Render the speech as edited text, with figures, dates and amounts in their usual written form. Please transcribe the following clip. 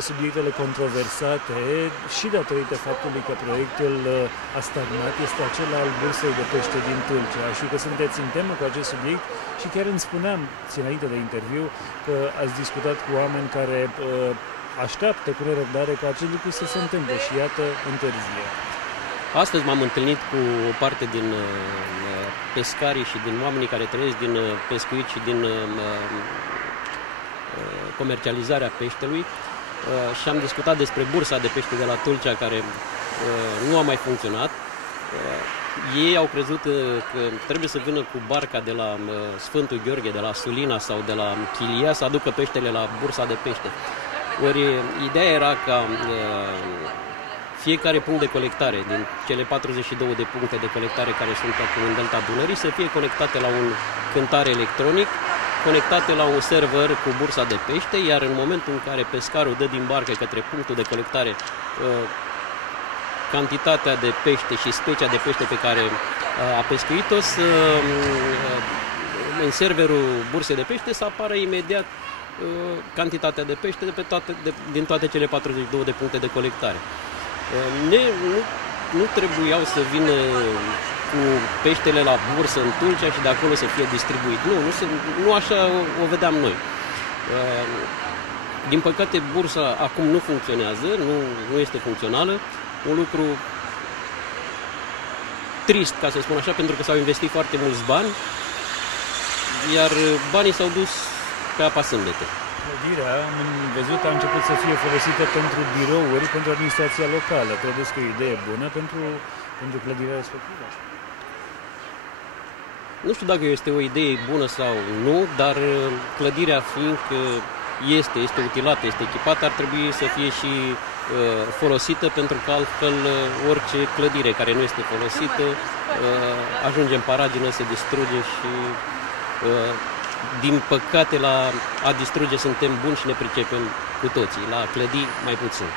dintre subiectele controversate și datorită faptului că proiectul a stagnat este acela al bursei de pește din Tulcea. Și că sunteți în temă cu acest subiect și chiar îmi spuneam, înainte de interviu, că ați discutat cu oameni care așteaptă cu nerăbdare ca acest lucru să se întâmple și iată, întârzie. Astăzi m-am întâlnit cu o parte din pescarii și din oamenii care trăiesc din pescuit și din comercializarea peștelui și am discutat despre bursa de pește de la Tulcea, care nu a mai funcționat. Ei au crezut că trebuie să vină cu barca de la Sfântul Gheorghe, de la Sulina sau de la Chilia să aducă peștele la bursa de pește. Ori ideea era ca fiecare punct de colectare din cele 42 de puncte de colectare care sunt acum în Delta Dunării să fie conectate la un cântar electronic, conectate la un server cu bursa de pește, iar în momentul în care pescarul dă din barcă către punctul de colectare cantitatea de pește și specia de pește pe care a pescuit-o, în serverul bursei de pește să apară imediat cantitatea de pește din toate cele 42 de puncte de colectare. Nu trebuiau să vină cu peștele la bursă în Tulcea și de acolo să fie distribuit. Nu așa o vedeam noi. Din păcate, bursa acum nu funcționează, nu este funcțională. Un lucru trist, ca să spun așa, pentru că s-au investit foarte mulți bani, iar banii s-au dus pe apa sâmbete. Clădirea, am văzut, a început să fie folosită pentru birouri, pentru administrația locală. Credeți că e o idee bună pentru clădirea respectivă? Nu știu dacă este o idee bună sau nu, dar clădirea, fiindcă este utilată, este echipată, ar trebui să fie și folosită, pentru că altfel orice clădire care nu este folosită ajunge în paragină, se distruge și din păcate la a distruge suntem buni și ne pricepem cu toții, la a clădi mai puțin.